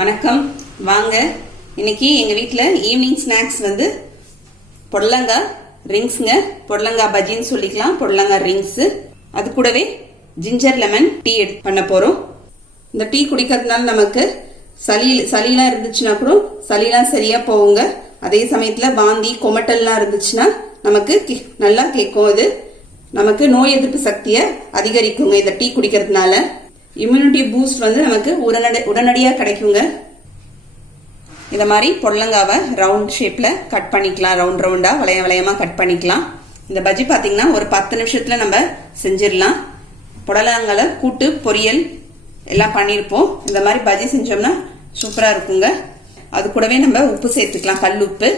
வணக்கம். வாங்க, இன்னைக்கு எங்க வீட்டில் ஈவினிங் ஸ்நாக்ஸ் வந்து புடலங்காய் ரிங்ஸ்ங்க. புடலங்காய் பஜ்ஜின்னு சொல்லிக்கலாம், புடலங்காய் ரிங்ஸ். அது கூடவே ஜிஞ்சர் லெமன் டீ பண்ண போறோம். இந்த டீ குடிக்கிறதுனால நமக்கு சளிலாம் இருந்துச்சுன்னா கூட சளிலாம் சரியா போகுங்க. அதே சமயத்துல வாந்தி கொமட்டல்லாம் இருந்துச்சுன்னா நமக்கு நல்லா கேட்கும். இது நமக்கு நோய் எதிர்ப்பு சக்தியை அதிகரிக்குங்க. இந்த டீ குடிக்கிறதுனால இம்யூனிட்டி பூஸ்ட் வந்து நமக்கு உடனடியாக கிடைக்குங்க. இத மாதிரி புடலங்காவை ரவுண்ட் ஷேப்ல கட் பண்ணிக்கலாம். ரவுண்டா வளையமா கட் பண்ணிக்கலாம். இந்த பஜ்ஜி பாத்தீங்கன்னா ஒரு 10 நிமிஷத்துல நம்ம செஞ்சிடலாம். புடலங்கால கூட்டு பொரியல் எல்லாம் பண்ணிருப்போம். இந்த மாதிரி பஜ்ஜி செஞ்சோம்னா சூப்பரா இருக்குங்க. அது கூடவே நம்ம உப்பு சேர்த்துக்கலாம், கல் உப்பு.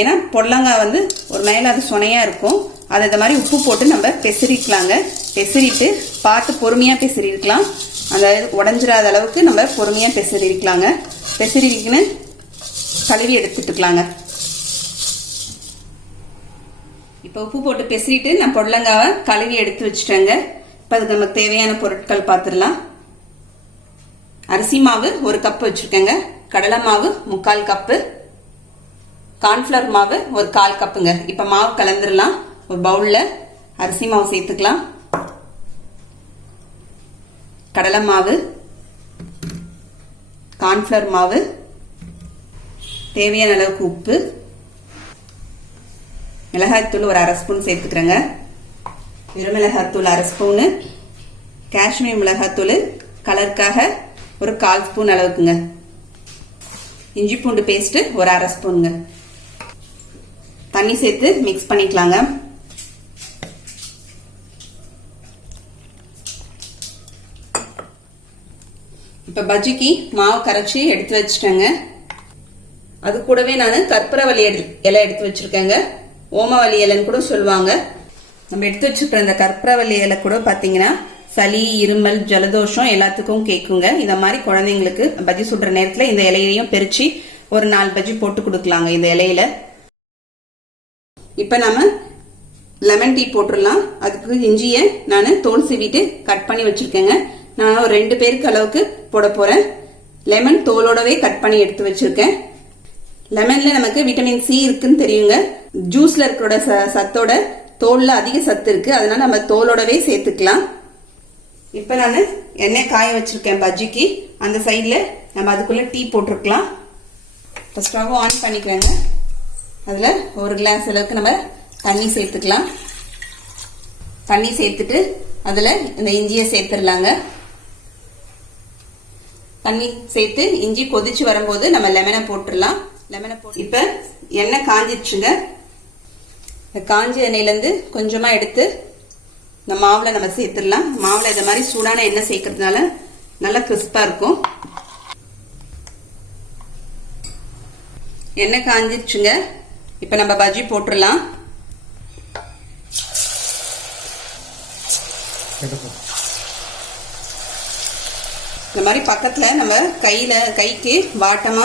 ஏன்னா புடலங்காய் வந்து ஒரு மேல அது சொனையா இருக்கும். அதை இந்த மாதிரி உப்பு போட்டு நம்ம பெசரிக்கலாங்க. பெசரிட்டு பார்த்து பொறுமையா பெசரிக்கலாம். அந்த உடஞ்சிராத அளவுக்கு நம்ம பொறுமையா பெசரிக்கலாங்க. பெசரிக்குன்னு கழுவி எடுத்துட்டுக்கலாங்க. இப்போ உப்பு போட்டு பெசரிட்டு நான் புடலங்காவை கழுவி எடுத்து வச்சுட்டேங்க. இப்போ அதுக்கு நமக்கு தேவையான பொருட்கள் பார்த்துடலாம். அரிசி மாவு 1 கப் வச்சிருக்கேங்க. கடலை மாவு 3/4 கப்பு. கார்ன்ஃபிளவர் மாவு 1/4 கப்புங்க. இப்போ மாவு கலந்துடலாம். ஒரு பவுல்ல அரிசி மாவு சேர்த்துக்கலாம், கடலை மாவு, கார்ன்ஃபிளவர் மாவு, தேவையான அளவுக்கு உப்பு, மிளகாய்த்தூள் ஒரு 1/2 ஸ்பூன் சேர்த்துக்கிறேங்க. வெறும் மிளகாய்த்தூள் 1/2 ஸ்பூனு, காஷ்மீர் மிளகாய்த்தூள் கலருக்காக ஒரு 1/4 ஸ்பூன் அளவுக்குங்க. இஞ்சி பூண்டு பேஸ்ட் ஒரு 1/2 ஸ்பூனுங்க. தண்ணி சேர்த்து மிக்ஸ் பண்ணிக்கலாங்க. இப்ப பஜ்ஜிக்கு மாவு கரைச்சி எடுத்து வச்சுட்டேங்க. அது கூடவே நான் கற்பூரவள்ளி இலை எடுத்து வச்சிருக்கேங்க. ஓமவல்லி இலைன்னு கூட சொல்லுவாங்க. நம்ம எடுத்து வச்சிருக்கிற இந்த கற்பூரவள்ளி இலை கூட பாத்தீங்கன்னா சளி, இருமல், ஜலதோஷம் எல்லாத்துக்கும் கேட்குங்க. இந்த மாதிரி குழந்தைங்களுக்கு பஜ்ஜி சுடுற நேரத்துல இந்த இலையையும் பிரிச்சு ஒரு 4 பஜ்ஜி போட்டு கொடுக்கலாங்க இந்த இலையில. இப்ப நம்ம லெமன் டீ போட்டுடலாம். அதுக்கு இஞ்சியை நான் தோல் சீவிட்டு கட் பண்ணி வச்சிருக்கேங்க. நான் ஒரு 2 பேருக்கு அளவுக்கு போட போறேன். லெமன் தோலோடவே கட் பண்ணி எடுத்து வச்சிருக்கேன். லெமன்ல நமக்கு விட்டமின் சி இருக்குன்னு தெரியுங்க. ஜூஸ்ல இருக்கிற சத்தோட தோல்ல அதிக சத்து இருக்கு. அதனால நம்ம தோலோடவே சேர்த்துக்கலாம். இப்ப நான் எண்ணெய் காய வச்சிருக்கேன் பஜ்ஜிக்கு. அந்த சைட்ல நம்ம அதுக்குள்ள டீ போட்டிருக்கலாம். ஸ்டவ் ஆன் பண்ணிக்கிறேங்க. அதுல 1 கிளாஸ் அளவுக்கு நம்ம தண்ணி சேர்த்துக்கலாம். தண்ணி சேர்த்துட்டு அதுல இந்த இஞ்சியை சேர்த்துடலாங்க. தண்ணி சேர்த்து இஞ்சி கொதிச்சு வரும்போது நம்ம லெமனை போட்டுடலாம். லெமனை போட்டு இப்ப எண்ணெய் காஞ்சிடுச்சுங்க. காஞ்ச எண்ணெயில இருந்து கொஞ்சமா எடுத்து இந்த மாவுல நம்ம சேர்த்துடலாம். மாவுல இந்த மாதிரி சூடான எண்ணெய் சேர்க்கறதுனால நல்லா கிறிஸ்பா இருக்கும். எண்ணெய் காஞ்சிடுச்சுங்க. இப்ப நம்ம பஜ்ஜி போட்டுடலாம். இந்த மாதிரி பக்கத்துல நம்ம கைக்கு வாட்டமா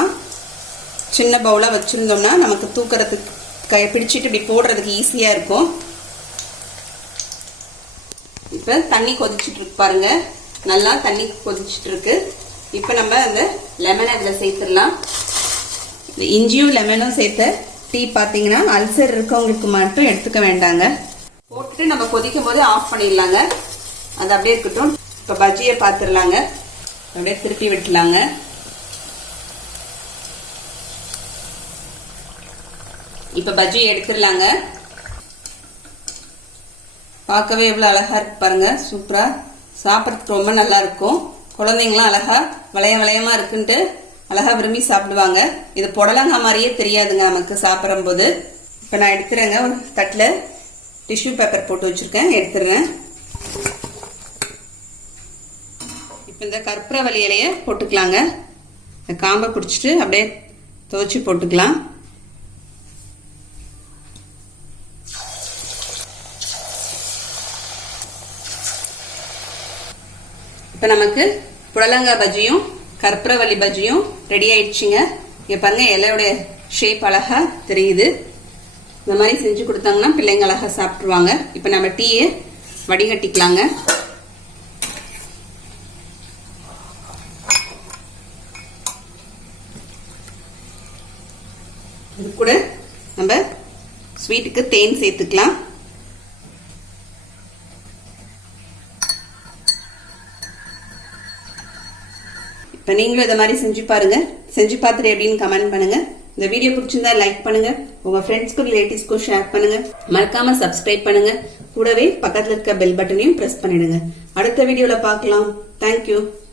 சின்ன பவுலா வச்சிருந்தோம்னா நமக்கு தூக்கறதுக்கு பிடிச்சிட்டு இப்படி போடுறதுக்கு ஈஸியா இருக்கும். இப்ப தண்ணி கொதிச்சுட்டு இருக்கு பாருங்க. நல்லா தண்ணி கொதிச்சுட்டு இருக்கு. இப்ப நம்ம அந்த லெமனை அதுல சேர்த்துடலாம். இஞ்சியும் லெமனும் சேர்த்த டீ பாத்தீங்கன்னா அல்சர் இருக்கவங்களுக்கு மட்டும் எடுத்துக்க வேண்டாங்க. போட்டுட்டு நம்ம கொதிக்கும் போது ஆஃப் பண்ணிடலாங்க. அது அப்படியே இருக்கட்டும். இப்ப பஜ்ஜியை பாத்துடலாங்க. அப்படியே திருப்பி விட்டுலாங்க. இப்ப பஜ்ஜி எடுத்துடலாங்க. பார்க்கவே எவ்வளவு அழகா இருக்கு பாருங்க. சூப்பரா, சாப்பிட்றதுக்கு ரொம்ப நல்லா இருக்கும். குழந்தைங்களாம் அழகா வளையமா இருக்குன்ட்டு அழகா விரும்பி சாப்பிடுவாங்க. இது புடலங்காய் மாதிரியே தெரியாதுங்க நமக்கு சாப்பிடும் போது. இப்ப நான் எடுத்துறேங்க. ஒரு தட்டுல டிஷ்யூ பேப்பர் போட்டு வச்சிருக்கேன், எடுத்துறேன். இப்ப இந்த கற்பூரவள்ளி இலைய போட்டுக்கலாங்க. இந்த காம்பை பிடிச்சிட்டு அப்படியே துவைச்சு போட்டுக்கலாம். இப்ப நமக்கு புடலங்காய் பஜ்ஜியும் கற்பூரவள்ளி பஜ்ஜியும் ரெடி ஆயிடுச்சுங்க. இங்க பாருங்க, இலையோட ஷேப் அழகா தெரியுது. இந்த மாதிரி செஞ்சு கொடுத்தாங்கன்னா பிள்ளைங்க அழகா சாப்பிட்டுருவாங்க. இப்ப நம்ம டீயை வடிகட்டிக்கலாங்க. இது கூட நம்ம ஸ்வீட்டுக்கு தேன் சேர்த்துக்கலாம். இப்ப நீங்களும் இதை மாதிரி செஞ்சு பாருங்க. செஞ்சு பார்த்துட்டு எப்படின்னு கமெண்ட் பண்ணுங்க. இந்த வீடியோ பிடிச்சிருந்தா லைக் பண்ணுங்க, உங்க ஃப்ரெண்ட்ஸ்க்கும் ரிலேட்டிவ்ஸ்க்கும் ஷேர் பண்ணுங்க, மறக்காம சப்ஸ்கிரைப் பண்ணுங்க, கூடவே பக்கத்துல இருக்க பெல் பட்டனையும் பிரஸ் பண்ணிடுங்க. அடுத்த வீடியோல பார்க்கலாம். தேங்க்யூ.